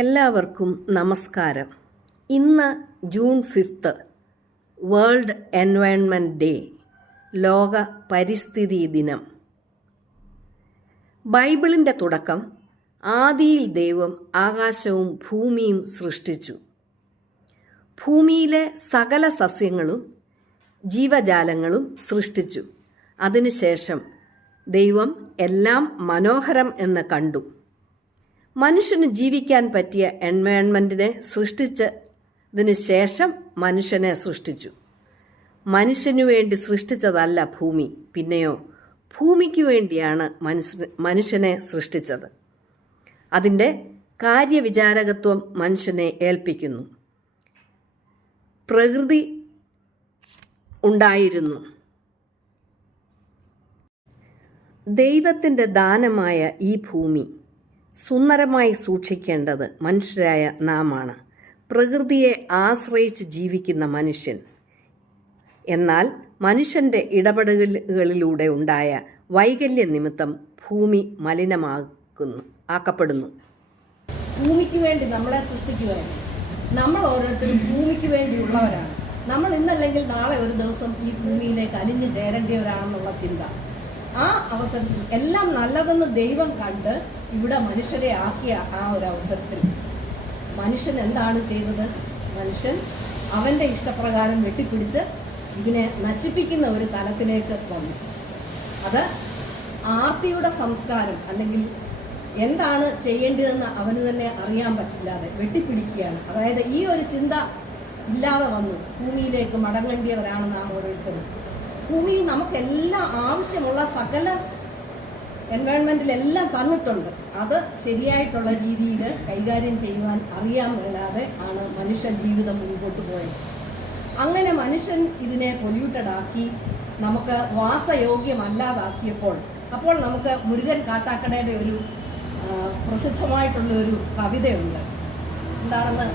എല്ലാവർക്കും നമസ്കാരം. ഇന്ന് ജൂൺ 5 വേൾഡ് എൻവയോൺമെൻറ്റ് ഡേ, ലോക പരിസ്ഥിതി ദിനം. ബൈബിളിൻ്റെ തുടക്കം ആദിയിൽ ദൈവം ആകാശവും ഭൂമിയും സൃഷ്ടിച്ചു. ഭൂമിയിലെ സകല സസ്യങ്ങളും ജീവജാലങ്ങളും സൃഷ്ടിച്ചു. അതിനുശേഷം ദൈവം എല്ലാം മനോഹരം എന്ന് കണ്ടു. മനുഷ്യന് ജീവിക്കാൻ പറ്റിയ എൻവയോൺമെൻറ്റിനെ സൃഷ്ടിച്ചതിന് ശേഷം മനുഷ്യനെ സൃഷ്ടിച്ചു. മനുഷ്യനു വേണ്ടി സൃഷ്ടിച്ചതല്ല ഭൂമി, പിന്നെയോ ഭൂമിക്ക് വേണ്ടിയാണ് മനുഷ്യനെ സൃഷ്ടിച്ചത്. അതിൻ്റെ കാര്യവിചാരകത്വം മനുഷ്യനെ ഏൽപ്പിക്കുന്നു. പ്രകൃതി ഉണ്ടായിരുന്നു. ദൈവത്തിൻ്റെ ദാനമായ ഈ ഭൂമി സുന്ദരമായി സൂക്ഷിക്കേണ്ടത് മനുഷ്യരായ നാമാണ്, പ്രകൃതിയെ ആശ്രയിച്ച് ജീവിക്കുന്ന മനുഷ്യൻ. എന്നാൽ മനുഷ്യൻ്റെ ഇടപെടലുകളിലൂടെ ഉണ്ടായ വൈകല്യ നിമിത്തം ഭൂമി ആക്കപ്പെടുന്നു. ഭൂമിക്ക് വേണ്ടി നമ്മളെ സൃഷ്ടിക്കുകയാണ്. നമ്മൾ ഓരോരുത്തരും ഭൂമിക്ക് വേണ്ടിയുള്ളവരാണ്. നമ്മൾ ഇന്നല്ലെങ്കിൽ നാളെ ഒരു ദിവസം ഈ ഭൂമിയിലേക്ക് അലിഞ്ഞു ചേരേണ്ടവരാണെന്നുള്ള ചിന്ത. ആ അവസരത്തിൽ എല്ലാം നല്ലതെന്ന് ദൈവം കണ്ട് ഇവിടെ മനുഷ്യരെ ആക്കിയ ആ ഒരു അവസരത്തിൽ മനുഷ്യൻ എന്താണ് ചെയ്തത്? മനുഷ്യൻ അവൻ്റെ ഇഷ്ടപ്രകാരം വെട്ടിപ്പിടിച്ച് ഇതിനെ നശിപ്പിക്കുന്ന ഒരു തലത്തിലേക്ക് വന്നു. അത് ആർത്തിയുടെ സംസ്കാരം, അല്ലെങ്കിൽ എന്താണ് ചെയ്യേണ്ടതെന്ന് അവന് തന്നെ അറിയാൻ പറ്റില്ലാതെ വെട്ടിപ്പിടിക്കുകയാണ്. അതായത് ഈ ഒരു ചിന്ത ഇല്ലാതെ വന്നു. ഭൂമിയിലേക്ക് മടങ്ങേണ്ടിയവരാണ് നാം ഓരോരുത്തരും. ഭൂമിയിൽ നമുക്കെല്ലാം ആവശ്യമുള്ള സകല എൻവയോൺമെൻറ്റിലെല്ലാം തന്നിട്ടുണ്ട്. അത് ശരിയായിട്ടുള്ള രീതിയിൽ കൈകാര്യം ചെയ്യുവാൻ അറിയാൻ മേലാതെ ആണ് മനുഷ്യ ജീവിതം മുൻപോട്ട് പോയത്. അങ്ങനെ മനുഷ്യൻ ഇതിനെ പൊല്യൂട്ടഡ് ആക്കി നമുക്ക് വാസയോഗ്യമല്ലാതാക്കിയപ്പോൾ അപ്പോൾ നമുക്ക് മുരുകൻ കാട്ടാക്കടയുടെ ഒരു പ്രസിദ്ധമായിട്ടുള്ള ഒരു കവിതയുണ്ട്. എന്താണെന്ന്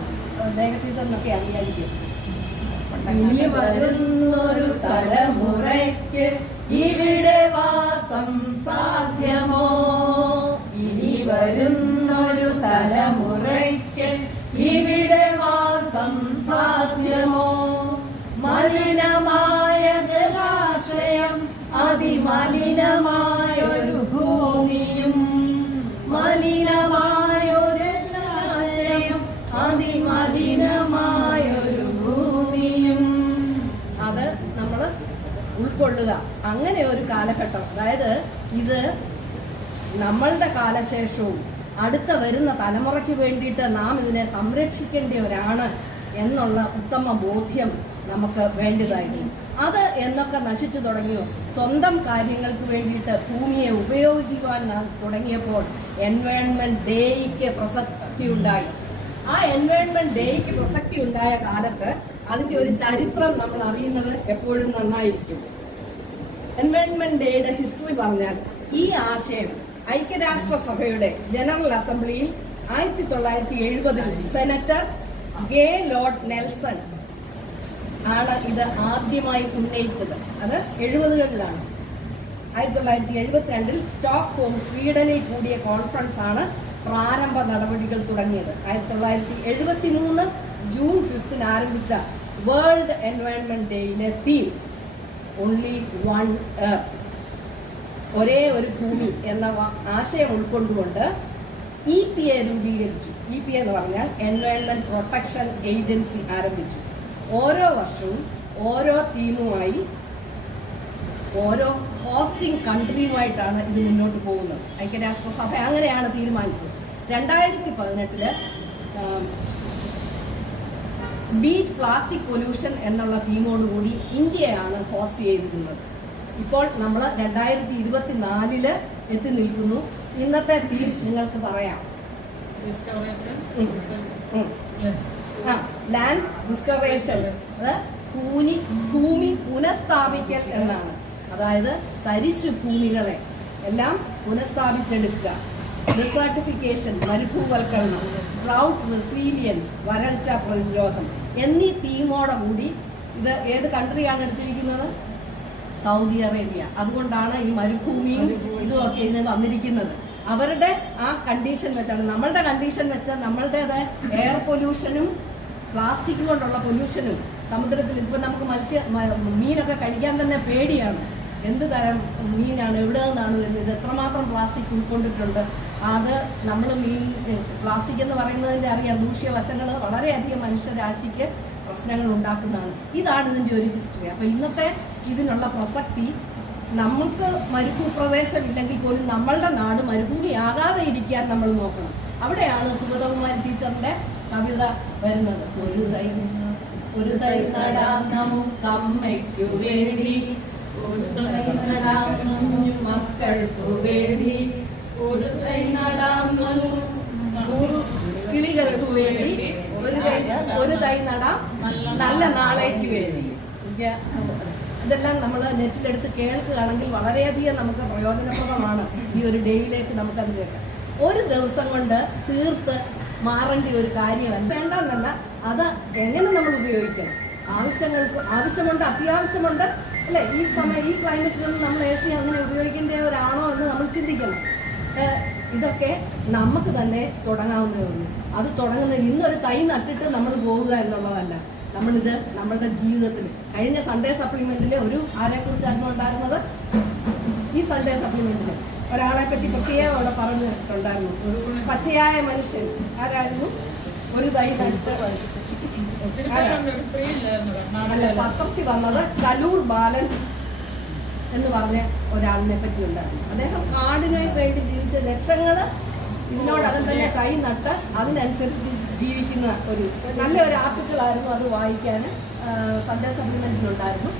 ദേഹത്തീസറിനൊക്കെ അറിയായിരിക്കും. ഇനി വരുന്നൊരു തലമുറയ്ക്ക് ഇവിടെ വാസം സാധ്യമോ? ഇനി വരുന്നൊരു തലമുറയ്ക്ക് ഇവിടെ വാസം സാധ്യമോ? മലിനമായ ജലാശയം, അതിമലിനമായൊരു ഭൂമിയും, മലിനമായൊരു ജലാശയം, അതിമലിനമായൊരു ഭൂമിയും. അത് നമ്മൾ ഉൾക്കൊള്ളുക. അങ്ങനെ ഒരു കാലഘട്ടം, അതായത് ഇത് നമ്മളുടെ കാലശേഷവും അടുത്ത വരുന്ന തലമുറയ്ക്ക് വേണ്ടിയിട്ട് നാം ഇതിനെ സംരക്ഷിക്കേണ്ടവരാണ് എന്നുള്ള ഉത്തമ ബോധ്യം നമുക്ക് വേണ്ടതായിരുന്നു. അത് എന്നൊക്കെ നശിച്ചു തുടങ്ങിയോ? സ്വന്തം കാര്യങ്ങൾക്ക് വേണ്ടിയിട്ട് ഭൂമിയെ ഉപയോഗിക്കുവാൻ തുടങ്ങിയപ്പോൾ എൻവയോൺമെന്റ് ഡേയ്ക്ക് പ്രസക്തി ഉണ്ടായി. ആ എൻവയോൺമെന്റ് ഡേയ്ക്ക് പ്രസക്തി ഉണ്ടായ കാലത്ത് അതിന്റെ ഒരു ചരിത്രം നമ്മൾ അറിയുന്നത് എപ്പോഴും നന്നായിരിക്കും. എൻവയോൺമെന്റ് ഡേയുടെ ഹിസ്റ്ററി പറഞ്ഞാൽ ഈ ആശയം ഐക്യരാഷ്ട്രസഭയുടെ ജനറൽ അസംബ്ലിയിൽ 1970 സെനറ്റർ ഗേ ലോർഡ് നെൽസൺ ആണ് ഇത് ആദ്യമായി ഉന്നയിച്ചത്. അത് 70കളിലാണ്. 1972 സ്റ്റോക്ക്ഹോം, സ്വീഡനിൽ കൂടിയ കോൺഫറൻസ് ആണ് പ്രാരംഭ നടപടികൾ തുടങ്ങിയത്. 1973 ജൂൺ 5 ആരംഭിച്ച വേൾഡ് എൻവയോൺമെന്റ് ഡേയിലെ തീം ഓൺലി വൺ എർത്ത്, ഒരേ ഒരു ഭൂമി എന്ന ആശയം ഉൾക്കൊണ്ടുകൊണ്ട് EPA രൂപീകരിച്ചു. EPA എന്ന് പറഞ്ഞാൽ എൻവയോൺമെന്റ് പ്രൊട്ടക്ഷൻ ഏജൻസി ആരംഭിച്ചു. ഓരോ വർഷവും ഓരോ തീമുമായി ഓരോ ഹോസ്റ്റിംഗ് കൺട്രിയുമായിട്ടാണ് ഇത് മുന്നോട്ട് പോകുന്നത്. ഐക്യരാഷ്ട്രസഭ അങ്ങനെയാണ് തീരുമാനിച്ചത്. 2018 ബീറ്റ് പ്ലാസ്റ്റിക് പൊല്യൂഷൻ എന്നുള്ള തീമോടുകൂടി ഇന്ത്യയാണ് ഹോസ്റ്റ് ചെയ്തിരുന്നത്. ഇപ്പോൾ നമ്മൾ 2024 എത്തി നിൽക്കുന്നു. ഇന്നത്തെ തീം നിങ്ങൾക്ക് പറയാം. ലാൻഡ് റിസ്റ്റോറേഷൻ, അത് ഭൂമി പുനഃസ്ഥാപിക്കൽ എന്നാണ്. അതായത് തരിശു ഭൂമികളെ എല്ലാം പുനഃസ്ഥാപിച്ചെടുക്കുക. ഡെസർട്ടിഫിക്കേഷൻ, മരുഭൂവൽക്കരണം, ഡ്രൗട്ട് റെസീലിയൻസ്, വരൾച്ച പ്രതിരോധം എന്നീ തീമോടെ കൂടി ഇത് ഏത് കൺട്രിയാണ് എടുത്തിരിക്കുന്നത്? Saudi Arabia. അതുകൊണ്ടാണ് ഈ മരുഭൂമിയും ഇതുമൊക്കെ ഇതിന് വന്നിരിക്കുന്നത്. അവരുടെ ആ കണ്ടീഷൻ വെച്ചാണ്. നമ്മളുടെ കണ്ടീഷൻ വെച്ചാൽ നമ്മളുടേത് എയർ പൊല്യൂഷനും പ്ലാസ്റ്റിക് കൊണ്ടുള്ള പൊല്യൂഷനും സമുദ്രത്തിൽ ഇപ്പൊ നമുക്ക് മീനൊക്കെ കഴിക്കാൻ തന്നെ പേടിയാണ്. എന്ത് തരം മീനാണ്, എവിടെ നിന്നാണ് വരുന്നത്, ഇത് എത്രമാത്രം പ്ലാസ്റ്റിക് ഉൾക്കൊണ്ടിട്ടുണ്ട്. അത് നമ്മൾ പ്ലാസ്റ്റിക് എന്ന് പറയുന്നതിൻ്റെ അറിയാം ദൂഷ്യവശങ്ങൾ വളരെയധികം മനുഷ്യരാശിക്ക് പ്രശ്നങ്ങൾ ഉണ്ടാക്കുന്നതാണ്. ഇതാണ് ഇതിൻ്റെ ഒരു ഹിസ്റ്ററി. അപ്പോൾ ഇന്നത്തെ ഇതിനുള്ള പ്രസക്തി, നമുക്ക് മരുഭൂപ്രദേശമില്ലെങ്കിൽ പോലും നമ്മളുടെ നാട് മരുഭൂമിയാകാതെ ഇരിക്കാൻ നമ്മൾ നോക്കണം. അവിടെയാണ് സുഗതകുമാരി ടീച്ചറിന്റെ കവിത വരുന്നത്. ഒരു തൈ നടാം നമുക്കമ്മയ്ക്കു വേണ്ടി, ഒരു തൈ നടാം മക്കൾക്കു വേണ്ടി, ഒരു തൈ നടാം കിളികൾക്കു വേണ്ടി, ഒരു തൈ നടാം നല്ല നാളേക്ക് വേണ്ടി. ഇതെല്ലാം നമ്മൾ നെറ്റിലെടുത്ത് കേൾക്കുകയാണെങ്കിൽ വളരെയധികം നമുക്ക് പ്രയോജനപ്രദമാണ്. ഈ ഒരു ഡേയിലേക്ക് നമുക്കത് കേൾക്കാം. ഒരു ദിവസം കൊണ്ട് തീർത്ത് മാറേണ്ട ഒരു കാര്യമല്ല, വേണ്ടെന്നല്ല, അത് എങ്ങനെ നമ്മൾ ഉപയോഗിക്കണം. ആവശ്യമുണ്ട്, അത്യാവശ്യമുണ്ട് അല്ലെ. ഈ സമയം ഈ ക്ലൈമറ്റിലൊന്നും നമ്മൾ AC അങ്ങനെ ഉപയോഗിക്കേണ്ടവരാണോ എന്ന് നമ്മൾ ചിന്തിക്കണം. ഇതൊക്കെ നമുക്ക് തന്നെ തുടങ്ങാവുന്നതേ ഉള്ളൂ. അത് തുടങ്ങുന്നത് ഇന്നൊരു തൈ നട്ടിട്ട് നമ്മൾ പോകുക എന്നുള്ളതല്ല. നമ്മളിത് നമ്മളുടെ ജീവിതത്തിൽ കഴിഞ്ഞ സൺഡേ സപ്ലിമെന്റിൽ ആരെക്കുറിച്ചായിരുന്നു ഉണ്ടായിരുന്നത്? ഈ സൺഡേ സപ്ലിമെന്റിൽ ഒരാളെ പറ്റി പ്രത്യേകം അവിടെ പറഞ്ഞിട്ടുണ്ടായിരുന്നു. ഒരു പച്ചയായ മനുഷ്യൻ. ആരായിരുന്നു? ഒരു തൈ നട്ട് അല്ല, പത്രത്തിൽ വന്നത് കലൂർ ബാലൻ എന്ന് പറഞ്ഞ ഒരാളിനെ പറ്റി ഉണ്ടായിരുന്നു. അദ്ദേഹം കാടിന് വേണ്ടി ജീവിച്ച ലക്ഷങ്ങൾ ഇതിനോടകം തന്നെ കൈ നട്ട് അതിനനുസരിച്ച് ജീവിക്കുന്ന ഒരു നല്ലൊരു ആർട്ടിക്കിളായിരുന്നു. അത് വായിക്കാൻ സൺഡേ സപ്ലിമെന്റിലുണ്ടായിരുന്നു.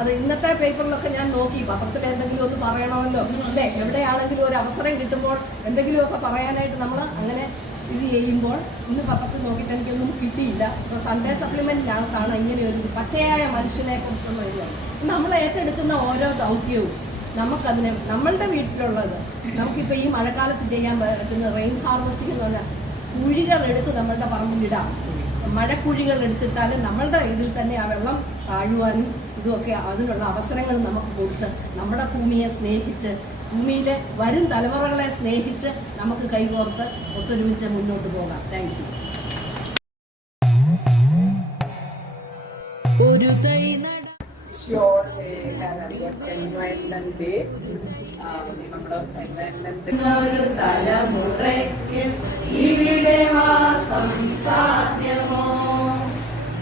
അത് ഇന്നത്തെ പേപ്പറിലൊക്കെ ഞാൻ നോക്കി, പത്രത്തിൽ എന്തെങ്കിലും ഒന്ന് പറയണമല്ലോ അല്ലേ, എവിടെയാണെങ്കിലും ഒരു അവസരം കിട്ടുമ്പോൾ എന്തെങ്കിലുമൊക്കെ പറയാനായിട്ട് നമ്മൾ അങ്ങനെ ഇത് ചെയ്യുമ്പോൾ ഇന്ന് പത്രത്തിൽ നോക്കിയിട്ട് എനിക്കൊന്നും കിട്ടിയില്ല. അപ്പോൾ സൺഡേ സപ്ലിമെന്റിനകത്താണ് ഇങ്ങനെ ഒരു പച്ചയായ മനുഷ്യനെ കുറിച്ചുള്ള എഴുതുക. നമ്മൾ ഏറ്റെടുക്കുന്ന ഓരോ ദൗത്യവും നമുക്കതിനെ നമ്മളുടെ വീട്ടിലുള്ളത്, നമുക്കിപ്പോൾ ഈ മഴക്കാലത്ത് ചെയ്യാൻ പറ്റുന്ന റെയിൻ ഹാർവെസ്റ്റിംഗ് എന്ന് പറഞ്ഞാൽ കുഴികൾ എടുത്ത് നമ്മളുടെ പറമ്പിലിടാം. മഴക്കുഴികൾ എടുത്തിട്ടാലും നമ്മളുടെ ഇതിൽ തന്നെ ആ വെള്ളം താഴുവാനും ഇതുമൊക്കെ അതിനുള്ള അവസരങ്ങൾ നമുക്ക് കൊടുത്ത് നമ്മുടെ ഭൂമിയെ സ്നേഹിച്ച്, ഭൂമിയിലെ വരും തലമുറകളെ സ്നേഹിച്ച് നമുക്ക് കൈകോർത്ത് ഒത്തൊരുമിച്ച് മുന്നോട്ട് പോകാം. Thank you. ഒരു തൈ ഒരു തലമുറയ്ക്ക് ഇവിടെ വാസം സാധ്യമോ?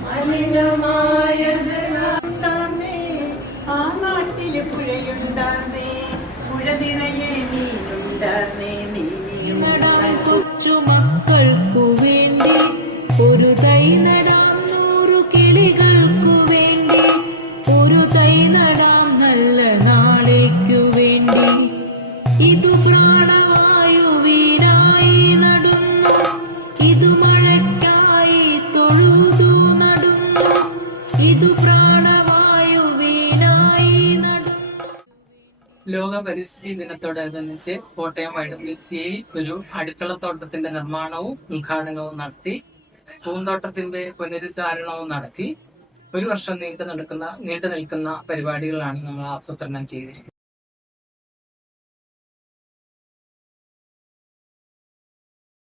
മലിനമായ ജലമുണ്ടാർന്നേ, ആ നാട്ടില് പുഴയുണ്ടാർന്നേ, പുഴ നിറയെ മീനുണ്ടാർന്നേ, കൊച്ചു മക്കൾക്കു വേണ്ടി ഒരു തൈ നടാം, 100 കിളികൾക്കു വേണ്ടി ഒരു തൈ നടാം, നല്ല നാളേക്കു വേണ്ടി. ഇതു പ്രാണവായുവിനായി നടുന്നു, ഇത് മഴയ്ക്കായി തൊഴുതു നടുന്നു, ഇത് പ്രാണവായുവിനായി നടുന്നു. ലോക പരിസ്ഥിതി ദിനത്തോടനുബന്ധിച്ച് കോട്ടയം YWCA ഒരു അടുക്കളത്തോട്ടത്തിന്റെ നിർമ്മാണവും ഉദ്ഘാടനവും നടത്തി. പൂന്തോട്ടത്തിന്റെ പുനരുദ്ധാരണവും നടത്തി. ഒരു വർഷം നീണ്ടു നിൽക്കുന്ന പരിപാടികളാണ് നമ്മൾ ആസൂത്രണം ചെയ്തിരിക്കുന്നത്.